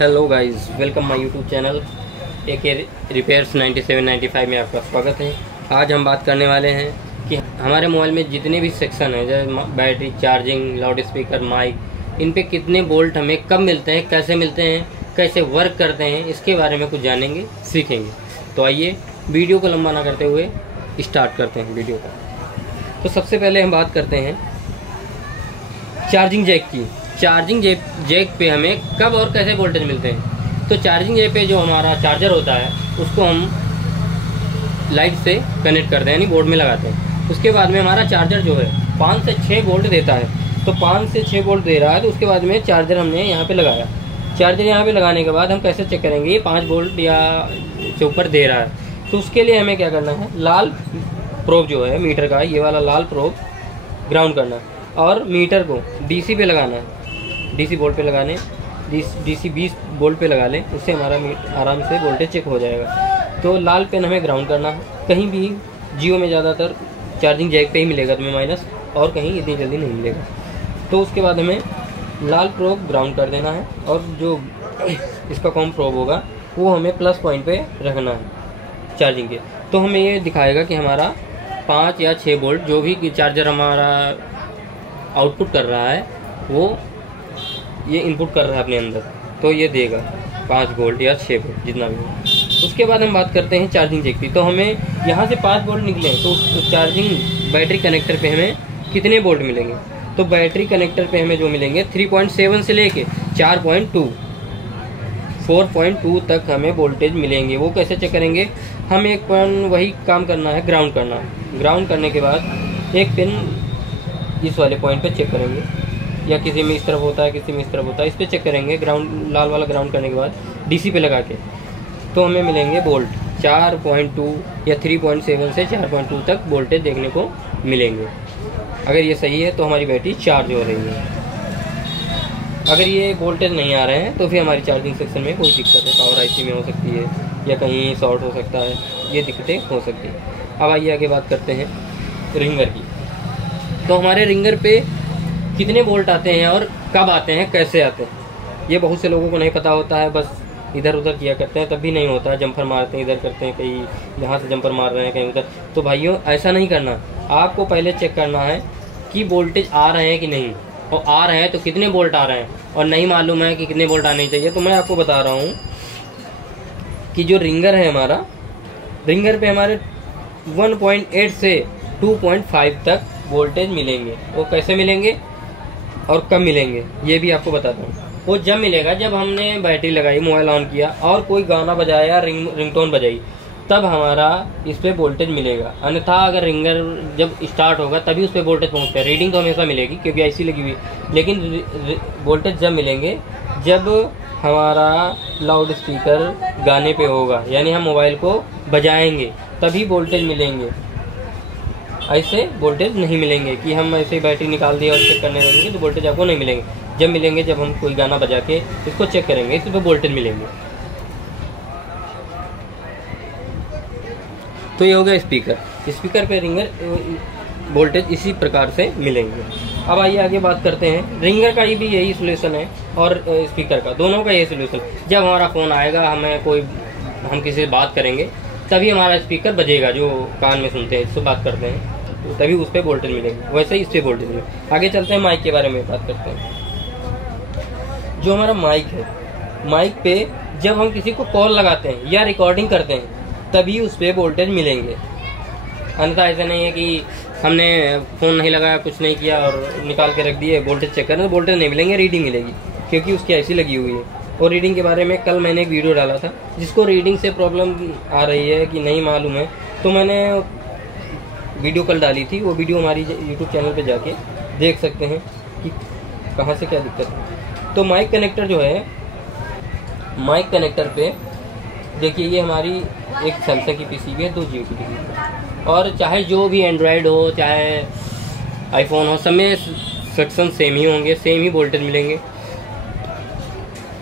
Hello guys, welcome my YouTube channel AK repairs 9795 में आपका स्वागत है। आज हम बात करने वाले हैं कि हमारे मोबाइल में जितने भी सेक्शन हैं, जैसे battery, charging, loud speaker, mic, इन पे कितने बोल्ट हमें कब मिलते हैं, कैसे मिलते हैं, कैसे वर्क करते हैं, इसके बारे में कुछ जानेंगे, सीखेंगे। तो आइए वीडियो को लंबा ना करते हुए स्टार्ट करते हैं वीडियो का। तो सबसे पहले हम बात करते हैं चार्जिंग जैक की। चार्जिंग जैक पे हमें कब और कैसे वोल्टेज मिलते हैं। तो चार्जिंग जैक पे जो हमारा चार्जर होता है उसको हम लाइट से कनेक्ट करते हैं, यानी बोर्ड में लगाते हैं। उसके बाद में हमारा चार्जर जो है 5 से 6 वोल्ट देता है। तो 5 से 6 वोल्ट दे रहा है, तो उसके बाद में चार्जर हमने यहाँ पे लगाया। चार्जर यहाँ पे लगाने के बाद हम कैसे चेक करेंगे ये 5 वोल्ट या से ऊपर दे रहा है। तो उसके लिए हमें क्या करना है, लाल प्रोब जो है मीटर का, ये वाला लाल प्रोब ग्राउंड करना है और मीटर को DC पे लगाना है। DC वोल्ट पे लगाने, DC 20 वोल्ट पे लगा लें, उससे हमारा आराम से वोल्टेज चेक हो जाएगा। तो लाल पेन हमें ग्राउंड करना है। कहीं भी जियो में ज़्यादातर चार्जिंग जैक पे ही मिलेगा तुम्हें माइनस, और कहीं इतनी जल्दी नहीं मिलेगा। तो उसके बाद हमें लाल प्रोब ग्राउंड कर देना है और जो इसका कॉम प्रोब होगा वो हमें प्लस पॉइंट पे रखना है चार्जिंग के। तो हमें ये दिखाएगा कि हमारा 5 या 6 वोल्ट जो भी चार्जर हमारा आउटपुट कर रहा है वो ये इनपुट कर रहा है अपने अंदर, तो ये देगा 5 वोल्ट या 6 वोल्ट जितना भी हो। उसके बाद हम बात करते हैं चार्जिंग जैक की। तो हमें यहाँ से 5 वोल्ट निकले तो उस चार्जिंग बैटरी कनेक्टर पे हमें कितने वोल्ट मिलेंगे। तो बैटरी कनेक्टर पे हमें जो मिलेंगे 3.7 से लेके 4.2 तक हमें वोल्टेज मिलेंगे। वो कैसे चेक करेंगे, हम एक पेन वही काम करना है, ग्राउंड करना है। ग्राउंड करने के बाद एक पेन इस वाले पॉइंट पे चेक करेंगे, या किसी में इस तरफ होता है, किसी में इस तरफ होता है, इस पे चेक करेंगे। ग्राउंड लाल वाला ग्राउंड करने के बाद DC पे लगा के तो हमें मिलेंगे वोल्ट 4.2 या 3.7 से 4.2 तक वोल्टेज देखने को मिलेंगे। अगर ये सही है तो हमारी बैटरी चार्ज हो रही है। अगर ये वोल्टेज नहीं आ रहे हैं तो फिर हमारी चार्जिंग सेक्शन में कोई दिक्कत है, पावर IC में हो सकती है या कहीं शॉर्ट हो सकता है, ये दिक्कतें हो सकती है। अब आइए आगे बात करते हैं रिंगर की। तो हमारे रिंगर पे कितने वोल्ट आते हैं और कब आते हैं, कैसे आते हैं, ये बहुत से लोगों को नहीं पता होता है। बस इधर उधर किया करते हैं, तब भी नहीं होता है। जंपर मारते हैं, इधर करते हैं, कहीं यहाँ से जंपर मार रहे हैं, कहीं उधर। तो भाइयों ऐसा नहीं करना, आपको पहले चेक करना है कि वोल्टेज आ रहे हैं कि नहीं, और आ रहे हैं तो कितने वोल्ट आ रहे हैं, और नहीं मालूम है कि कितने वोल्ट आने चाहिए। तो मैं आपको बता रहा हूँ कि जो रिंगर है हमारा, रिंगर पे हमारे 1.8 से 2.5 तक वोल्टेज मिलेंगे। वो कैसे मिलेंगे और कब मिलेंगे ये भी आपको बताता हूँ। वो जब मिलेगा जब हमने बैटरी लगाई, मोबाइल ऑन किया और कोई गाना बजाया, रिंगटोन बजाई, तब हमारा इस पे वोल्टेज मिलेगा। अन्यथा अगर रिंगर जब स्टार्ट होगा तभी उस पे वोल्टेज पहुँचता है। रीडिंग तो हमेशा मिलेगी क्योंकि IC लगी हुई, लेकिन वोल्टेज जब मिलेंगे जब हमारा लाउड स्पीकर गाने पे होगा, यानी हम मोबाइल को बजाएंगे तभी वोल्टेज मिलेंगे। ऐसे वोल्टेज नहीं मिलेंगे कि हम ऐसे बैटरी निकाल दिए और चेक करने लगेंगे तो वोल्टेज आपको नहीं मिलेंगे। जब मिलेंगे जब हम कोई गाना बजा के इसको चेक करेंगे, इस पे वोल्टेज मिलेंगे। तो ये हो गया स्पीकर। स्पीकर पे रिंगर वोल्टेज इसी प्रकार से मिलेंगे। अब आइए आगे बात करते हैं, रिंगर का भी यही सोल्यूशन है और स्पीकर का, दोनों का यही सोल्यूशन। जब हमारा फ़ोन आएगा, हम किसी से बात करेंगे तभी हमारा स्पीकर बजेगा, जो कान में सुनते हैं, इससे बात करते हैं, तभी उस पर वोल्टेज मिलेंगे। वैसे ही इस पर वोल्टेज मिलेगा। आगे चलते हैं, माइक के बारे में बात करते हैं। जो हमारा माइक है, माइक पे जब हम किसी को कॉल लगाते हैं या रिकॉर्डिंग करते हैं तभी उस पर वोल्टेज मिलेंगे। अन्यथा ऐसा नहीं है कि हमने फ़ोन नहीं लगाया, कुछ नहीं किया और निकाल के रख दिए, वोल्टेज चेक करें तो वोल्टेज नहीं मिलेंगे, रीडिंग मिलेगी, क्योंकि उसकी IC लगी हुई है। और रीडिंग के बारे में कल मैंने एक वीडियो डाला था, जिसको रीडिंग से प्रॉब्लम आ रही है कि नहीं मालूम है, तो मैंने वीडियो कल डाली थी। वो वीडियो हमारी YouTube चैनल पे जाके देख सकते हैं कि कहाँ से क्या दिक्कत है। तो माइक कनेक्टर जो है, माइक कनेक्टर पे देखिए, ये हमारी एक सैमसंग की PCB है, 2 GB की PCB, और चाहे जो भी एंड्रॉयड हो चाहे आईफोन हो, सब में सेक्शन सेम ही होंगे, सेम ही वोल्टेज मिलेंगे।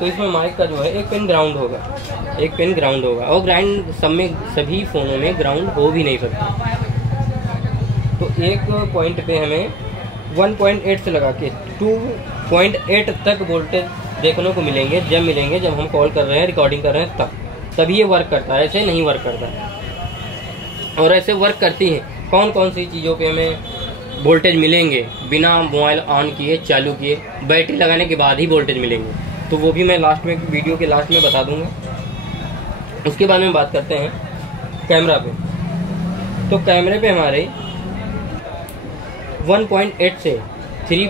तो इसमें माइक का जो है एक पेन ग्राउंड होगा, और ग्राउंड सभी फ़ोनों में ग्राउंड हो भी नहीं सकता। तो एक पॉइंट पे हमें 1.8 से लगा के 2.8 तक वोल्टेज देखने को मिलेंगे जब हम कॉल कर रहे हैं, रिकॉर्डिंग कर रहे हैं, तभी ये वर्क करता है, ऐसे नहीं वर्क करता है। और ऐसे वर्क करती हैं कौन कौन सी चीज़ों पे हमें वोल्टेज मिलेंगे बिना मोबाइल ऑन किए चालू किए, बैटरी लगाने के बाद ही वोल्टेज मिलेंगे, तो वो भी मैं लास्ट में वीडियो के लास्ट में बता दूंगा। उसके बाद में बात करते हैं कैमरा पे। तो कैमरे पे हमारे 1.8 से 3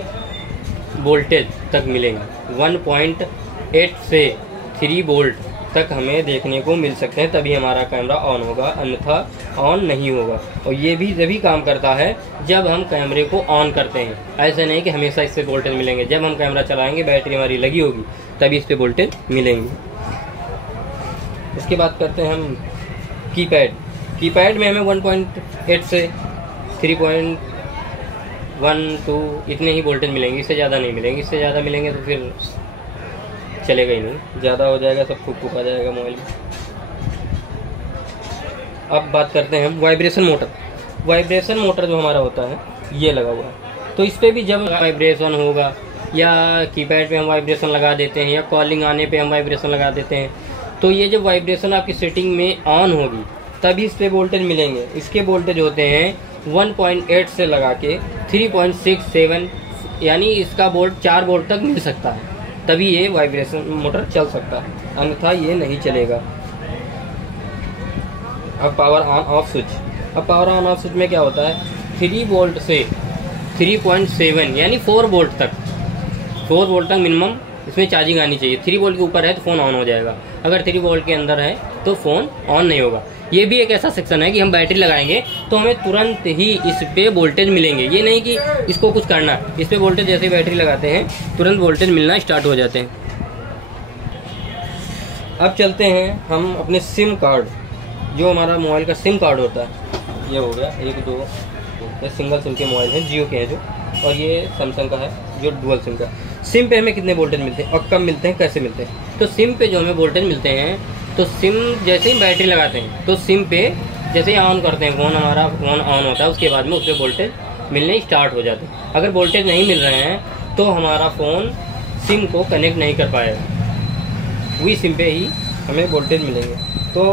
वोल्टेज तक मिलेंगे। 1.8 से 3 वोल्ट तक हमें देखने को मिल सकते हैं, तभी हमारा कैमरा ऑन होगा, अन्यथा ऑन नहीं होगा। और ये भी तभी काम करता है जब हम कैमरे को ऑन करते हैं, ऐसे नहीं कि हमेशा इससे वोल्टेज मिलेंगे। जब हम कैमरा चलाएंगे, बैटरी हमारी लगी होगी, तभी इस पर वोल्टेज मिलेंगे। इसके बाद करते हैं हम कीपैड में हमें 1.8 से 3.12 इतने ही वोल्टेज मिलेंगे, इससे ज़्यादा नहीं मिलेंगे। इससे ज़्यादा मिलेंगे तो फिर चलेगा ही नहीं, ज़्यादा हो जाएगा सब फूक आ जाएगा मोबाइल में। अब बात करते हैं हम वाइब्रेशन मोटर जो हमारा होता है ये लगा हुआ है, तो इस पर भी जब वाइब्रेशन होगा या कीपैड पे हम वाइब्रेशन लगा देते हैं या कॉलिंग आने पे हम वाइब्रेशन लगा देते हैं, तो ये जब वाइब्रेशन आपकी सेटिंग में ऑन होगी तभी इस पर वोल्टेज मिलेंगे। इसके वोल्टेज होते हैं 1.8 से लगा के 3.67, यानी इसका वोल्ट 4 वोल्ट तक मिल सकता है, तभी ये वाइब्रेशन मोटर चल सकता है, अन्यथा ये नहीं चलेगा। अब पावर ऑन ऑफ स्विच में क्या होता है, 3 वोल्ट से 3.7 यानी 4 वोल्ट तक मिनिमम इसमें चार्जिंग आनी चाहिए। 3 वोल्ट के ऊपर है तो फ़ोन ऑन हो जाएगा, अगर 3 वोल्ट के अंदर है तो फ़ोन ऑन नहीं होगा। ये भी एक ऐसा सेक्शन है कि हम बैटरी लगाएंगे तो हमें तुरंत ही इस पे वोल्टेज मिलेंगे, ये नहीं कि इसको कुछ करना, इस पे वोल्टेज जैसे बैटरी लगाते हैं तुरंत वोल्टेज मिलना स्टार्ट हो जाते हैं। अब चलते हैं हम अपने सिम कार्ड, जो हमारा मोबाइल का सिम कार्ड होता है, ये हो गया 1 2 ये सिंगल सिम के मोबाइल हैं, जियो के हैं जो, और ये सैमसंग का है जो डुअल सिम का। सिम पे हमें कितने वोल्टेज मिलते हैं और कब मिलते हैं, कैसे मिलते हैं? तो सिम पे जो हमें वोल्टेज मिलते हैं, तो सिम जैसे ही बैटरी लगाते हैं तो सिम पे जैसे ही ऑन करते हैं, हमारा फ़ोन ऑन होता है, उसके बाद में उस पर वोल्टेज मिलने स्टार्ट हो जाते हैं। अगर वोल्टेज नहीं मिल रहे हैं तो हमारा फ़ोन सिम को कनेक्ट नहीं कर पाएगा, वही सिम पे ही हमें वोल्टेज मिलेंगे। तो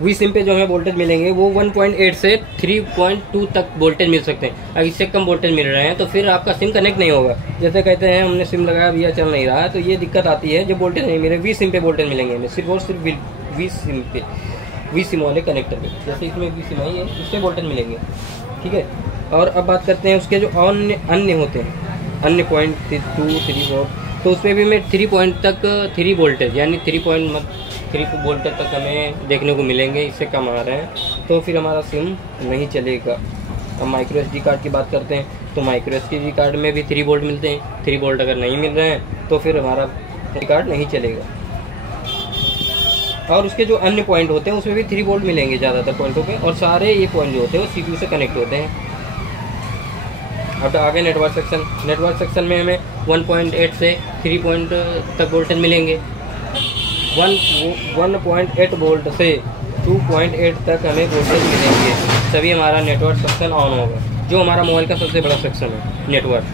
वही सिम पे जो हमें वोल्टेज मिलेंगे वो 1.8 से 3.2 तक वोल्टेज मिल सकते हैं। अगर इससे कम वोल्टेज मिल रहे हैं तो फिर आपका सिम कनेक्ट नहीं होगा। जैसे कहते हैं हमने सिम लगाया भैया चल नहीं रहा है, तो ये दिक्कत आती है जब वोल्टेज नहीं मिले। वी सिम पे वोल्टेज मिलेंगे हमें, सिर्फ और सिर्फ वी सिम पे, वी सिम वाले कनेक्टर पे, जैसे इसमें वी सिम आई है उससे वोल्टेज मिलेंगे, ठीक है। और अब बात करते हैं उसके जो अन्य होते हैं, अन्य 0.2 3 4, तो उसमें भी मैं 3 पॉइंट तक 3 वोल्टेज यानी 3 वोल्टेज तक हमें देखने को मिलेंगे। इससे कम आ रहे हैं तो फिर हमारा सिम नहीं चलेगा। अब माइक्रो SD कार्ड की बात करते हैं, तो माइक्रो SD कार्ड में भी 3 वोल्ट मिलते हैं। 3 वोल्ट अगर नहीं मिल रहे हैं तो फिर हमारा कार्ड नहीं चलेगा। और उसके जो अन्य पॉइंट होते हैं उसमें भी 3 वोल्ट मिलेंगे ज़्यादातर पॉइंटों पे, और सारे ये पॉइंट जो होते हैं वो CPU से कनेक्ट होते हैं। अब आगे नेटवर्क सेक्शन में हमें 1.8 से 3 पॉइंट तक वोल्टेज मिलेंगे। 1.8 वोल्ट से 2.8 तक हमें वोल्टेज मिलेंगे, तभी हमारा नेटवर्क सेक्शन ऑन होगा, जो हमारा मोबाइल का सबसे बड़ा सेक्शन है नेटवर्क।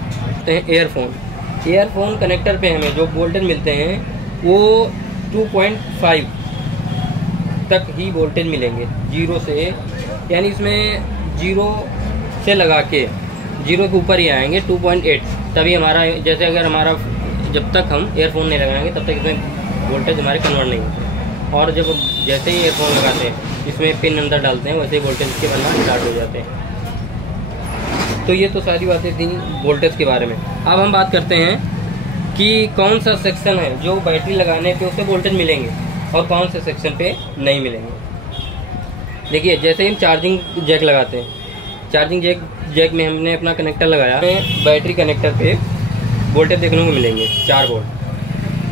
एयरफोन कनेक्टर पे हमें जो वोल्टेज मिलते हैं वो 2.5 तक ही वोल्टेज मिलेंगे, 0 से, यानी इसमें 0 से लगा के 0 के ऊपर ही आएंगे 2.8, तभी हमारा, जैसे अगर हमारा जब तक हम एयरफोन नहीं लगाएंगे तब तक इसमें वोल्टेज हमारे कन्वर्ट नहीं होते, और जब जैसे ही एयरफोन लगाते हैं इसमें पिन अंदर डालते हैं वैसे ही वोल्टेज के बनना स्टार्ट हो जाते हैं। तो ये तो सारी बातें थी वोल्टेज के बारे में। अब हम बात करते हैं कि कौन सा सेक्शन है जो बैटरी लगाने पे उसे वोल्टेज मिलेंगे और कौन से सेक्शन पे नहीं मिलेंगे। देखिए, जैसे ही हम चार्जिंग जैक लगाते हैं, चार्जिंग जैक में हमने अपना कनेक्टर लगाया, बैटरी कनेक्टर पे वोल्टेज देखने को मिलेंगे 4 वोल्ट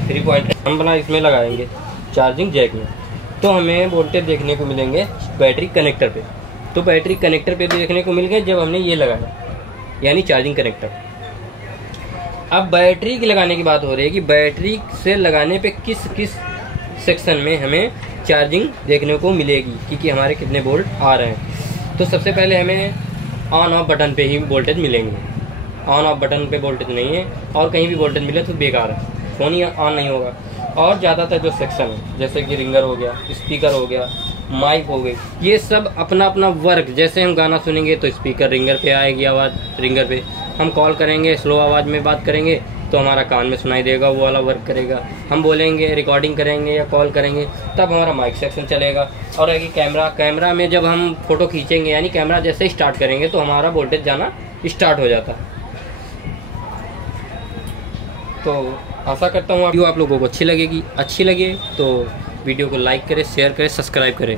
3 पॉइंट। हम अपना इसमें लगाएंगे चार्जिंग जैक में तो हमें वोल्टेज देखने को मिलेंगे बैटरी कनेक्टर पे। तो बैटरी कनेक्टर पे भी देखने को मिल गए जब हमने ये लगाया, यानी चार्जिंग कनेक्टर। अब बैटरी की लगाने की बात हो रही है कि बैटरी से लगाने पे किस किस सेक्शन में हमें चार्जिंग देखने को मिलेगी, क्योंकि हमारे कितने वोल्ट आ रहे हैं। तो सबसे पहले हमें ऑन ऑफ बटन पे ही वोल्टेज मिलेंगे, ऑन ऑफ बटन पे वोल्टेज नहीं है, और कहीं भी वोल्टेज मिले तो बेकार है, फ़ोन ही ऑन नहीं होगा। और ज़्यादातर जो सेक्शन है जैसे कि रिंगर हो गया, स्पीकर हो गया, माइक हो गई, ये सब अपना अपना वर्क, जैसे हम गाना सुनेंगे तो स्पीकर रिंगर पे आएगी आवाज़ रिंगर पे, हम कॉल करेंगे स्लो आवाज़ में बात करेंगे तो हमारा कान में सुनाई देगा, वो वाला वर्क करेगा। हम बोलेंगे रिकॉर्डिंग करेंगे या कॉल करेंगे तब हमारा माइक सेक्शन चलेगा। और है कि कैमरा में जब हम फोटो खींचेंगे यानी कैमरा जैसे ही स्टार्ट करेंगे तो हमारा वोल्टेज जाना स्टार्ट हो जाता है। तो आशा करता हूँ वीडियो आप लोगों को अच्छी लगेगी। अच्छी लगे तो वीडियो को लाइक करें, शेयर करें, सब्सक्राइब करें।